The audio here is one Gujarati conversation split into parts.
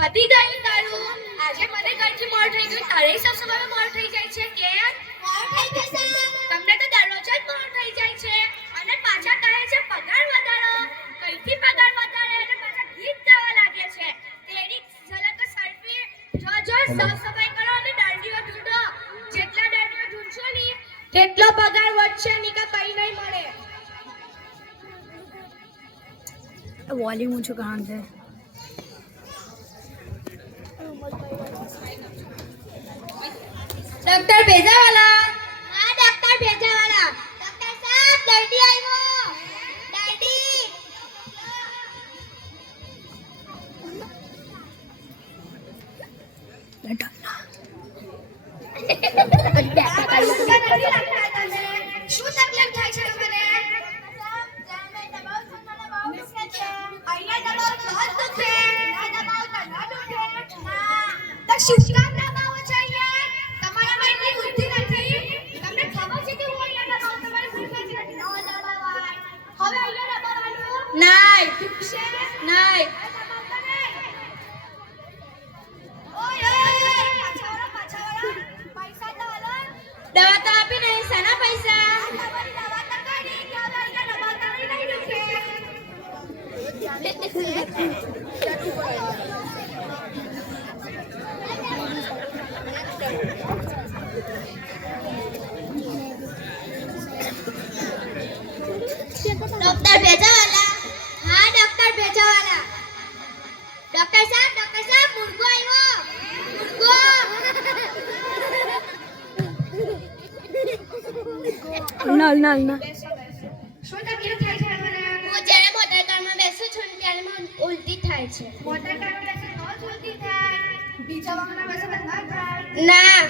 પતિ ગયું તારું આજે મને ઘરથી મોર થઈ ગયું તારે સસુમાં મોર થઈ જાય છે કે મોર થઈ જશે તમને તો દરરોજ જ મોર થઈ જાય છે અને પાછા કહે છે પગાર વધારો કઈથી પગાર વધારે અને પાછા ગીત ગાવા લાગે છે તેરી ઝલક સરફી જો સાફ સફાઈ કરો અને દાંડીઓ ઢૂંઢો જેટલા દાંડીઓ ઢૂંઢશો ની તેટલો પગાર વધશે ની કે કઈ નહીં મળે वॉल्यूम ऊंचो कहाँ से डॉक्टर भेजावाला हां डॉक्टर भेजावाला डॉक्टर साहब दर्दी आयो दर्दी बेटा શું તકલીફ થાય છે તમને શું કામ દબાવો છો અહીંયા તમારામાં એટલી બુદ્ધિ નથી તમને ખબર છે કે હું અહીંયા દબાવું તમારે બુદ્ધિ નથી ન દબાવાય હવે અહીંયા દબાવવાનું નહીં ઠીક છે નહીં ઓય પાછાવાળા પૈસા તો આલો દવા તો આપી નહીં સાના પૈસા તમારી દવા તો કાઢી કે હવે અહીંયા દબાવતા નહીં રૂકે डॉक्टर भेजावाला हाँ डॉक्टर भेजावाला डॉक्टर साहब मुर्गो आयो मुर्गो ना ना ना શું તકલીફ થાય છે મને હું જ્યારે મોટર કારમાં બેસું છું ત્યારે મને ઉલટી થાય છે મોટર કારમાં બેસે તો જ ઉલટી થાય બીજા વાહનમાં બેસે તો ના થાય ના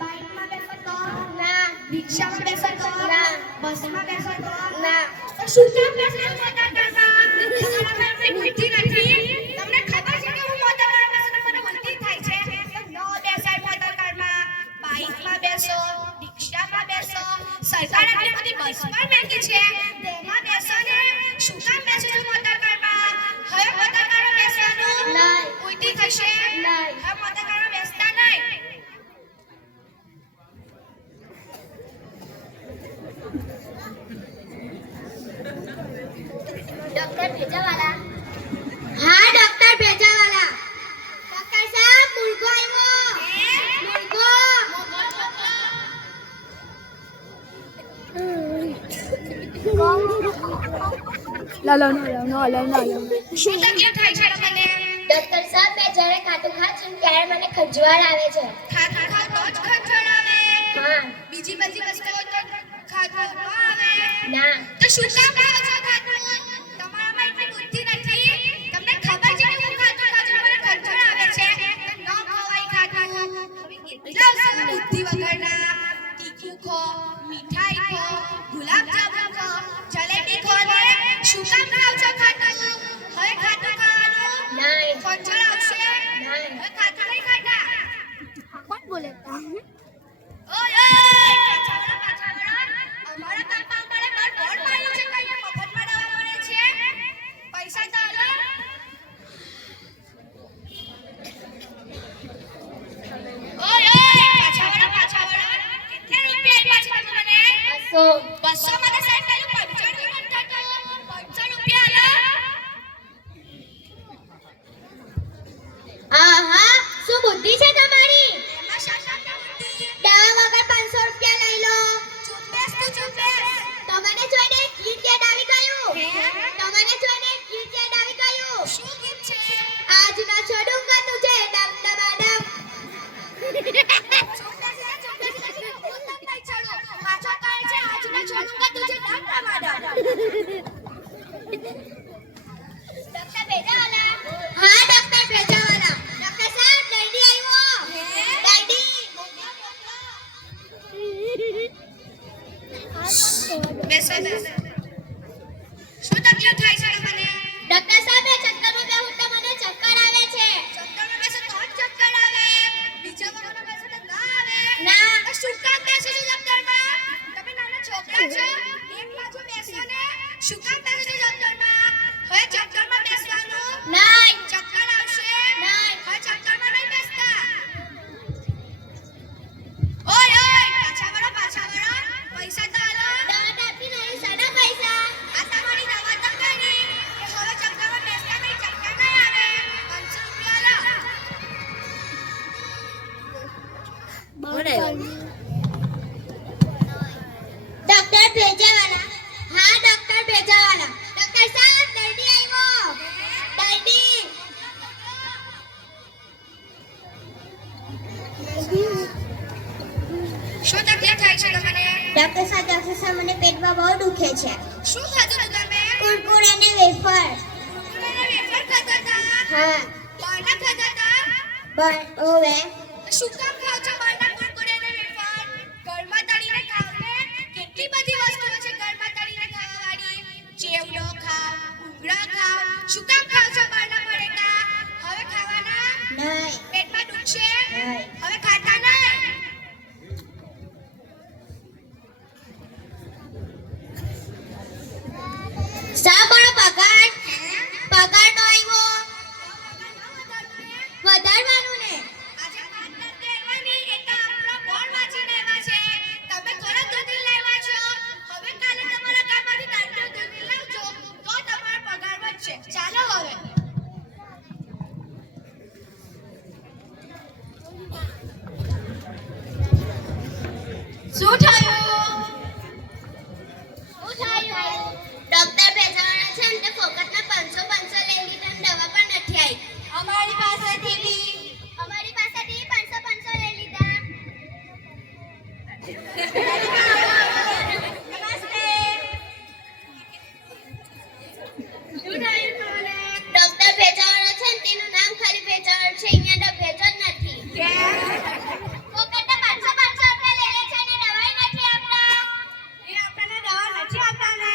બાઇકમાં બેસે તો ના રિક્ષામાં બેસે તો ના બસમાં બેસે તો ના તો શું કામ બેસે મોટર કારમાં તમારામાં એટલી બુદ્ધિ નથી તમને ખબર છે કે હું મોટર કારમાં બેસે તો મને ઉલટી થાય છે તો ન બેસાય મોટર કારમાં બાઇકમાં બેસો રિક્ષામાં બેસો સરકાર આટલી બધી બસ પણ મેકી છે તેમાં બેસો ને શું કામ બેસે છો મોટર કારમાં હવે મોટર કારમાં બેસવાનું નહીં ઉલટી થશે નહીં હવે મોટર કારમાં બેસતા નહીં डॉक्टर भेजावाला हाँ डॉक्टर भेजावाला डॉक्टर साहब मुर्गो आयो मुर्गो ला ला ना ला ना શું તકલીફ થાય છે તમને ડોક્ટર સાહેબ મેં જ્યારે ખાતું ખાઉં છું ત્યારે મને ખંજવાળ આવે છે ખાતું ખાવ તો જ ખંજવાળ આવે હા બીજી બધી વસ્તુઓ તો ખાતું ન આવે ના તો શું કામ ખાવ છો ખાતું તમારામાં એટલી બુદ્ધિ નથી તમને ખબર છે કે હું ખાતું ખાઉં છું મને ખંજવાળ આવે છે તો ન ખવાય ખાતું એટલા બુદ્ધિ વગરના તીખું ખો મીઠાઈ ખો ગુલાબ જામુન ખો જલેબી ખો ને શું કામ ખાવ છો ખાતું હવે ખાતું ખાવાનું નહીં ખંજવાળ આવશે નહીં હવે ખાતું નહીં ખાતા कौन बोले ઓય પાછાવાળા અમારા બાપા અમારે બાર બોર્ડ માર્યું છે કે અહીંયા મફતમાં દવા મળે છે પૈસા તો આલો ઓય પાછાવાળા શું તકલીફ થાય છે મને? ડોક્ટર સાહેબ ચક્કરમાં બેહું તો મને ચક્કર આવે છે. ચક્કરમાં બેસો તો જ ચક્કર આવે. બીજા વગરનો બેસો તો ના આવે. ના. તો શું કામ બેસો છો ચક્કરમાં? તમે નાના છોકરા છો. એક બાજુ બેસો ને. શું કામ બેસો છો ચક્કરમાં? હવે ચક્કરમાં બેસવાનું? નહીં. ચક્કર આવશે? નહીં. હવે ચક્કરમાં નહીં બેસતા. ઓય પાછા વળો પૈસા તો આલો. દવા આપી નહીં સાડા પૈસા. આ તમારી દવા તો કરી કે હવે ચક્કરમાં બેસતા નહીં ચક્કર નહીં આવે. 500 રૂપિયા આલો. ડોક્ટર ભેજાવાલા. હા ડોક્ટર ભેજાવાલા. ડોક્ટર સાહેબ દર્દી આવ્યો. દર્દી શું તકલીફ થાય છે તમને? ડોક્ટર સાહેબ મને પેટમાં બહુ દુખે છે. શું ખાધું તું તમે? કુરકુરે અને વેફર. કુરકુરે અને વેફર ખાધા હતા? હા. બહારના ખાધા હતા? ઓવે. શું કામ ખાવ છો બહારના કુરકુરે અને વેફર? ઘરમાં તળીને ખાવ ને. કેટલી બધી વસ્તુઓ છે ઘરમાં તળીને ખાવાવાળી. ચેવડો ખાવ, ઉંગળા ખાવ. શું કામ ખાવ છો બહારના પડીકા? હવે ખાવાના? નહીં. પેટમાં દુખશે? નહીં. હવે ખાતા નહીં. સાબળો પગાર નો આવ્યો. વધારવાનું ને. આજે 5 દેવાની એટલે આપણો બોર્ડ વાંચીને આવ્યા છે. તમે ઘરે દૂધી લાવ્યા છો. હવે કાલે તમારા કામમાંથી દાંડિયો દૂધી લાવજો તો તમારો પગાર વધશે. ચાલો હવે. શું થયું? ડોક્ટર ભેજાવાળા છે ને તે ફોકટના 500 લઈ લીધા ને દવા પણ નથી આવી. અમારી પાસેથી લઈ લીધા. ડોક્ટર ભેજાવાળા છે ને તેનું નામ ખાલી ભેજાવાળા છે. અહીંયા તો ભેજ જ નથી. ફોકટના 500 રૂપિયા લઈ લે છે ને દવાઈ નથી આપતા. એ આપણને દવા નથી આપતા ને.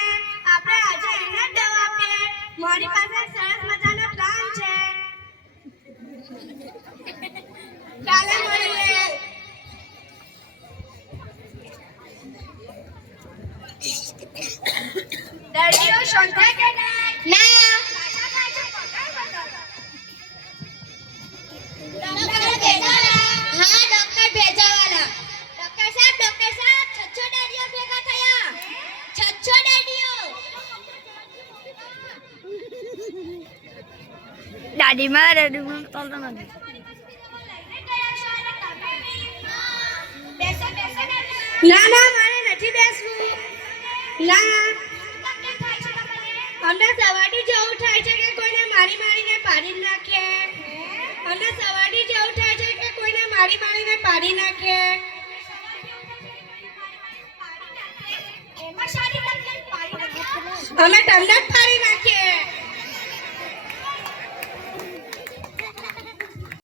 આપણે આજે એને જ દવા આપીએ. મારી પાસે સરસ મજાનો પ્લાન છે. કાલે મળીએ. દર્દીઓ શોધાય કે નહીં? ના. ડોક્ટર ભેજાવાલા. હા ડોક્ટર ભેજાવાલા. ડોક્ટર સાહેબ 6 દર્દીઓ ભેગા થયા. 6 દર્દીઓ. દાદીમાં ચાલતો નથી. ના મારે નથી બેસવું. ના અમને સવારથી જેવું થાય છે કે કોઈને મારીને પાડી નાખે. અમને સવારથી જેવું થાય છે કે કોઈને મારીને પાડી નાખે. અમે તમને જ પાડી નાખીએ.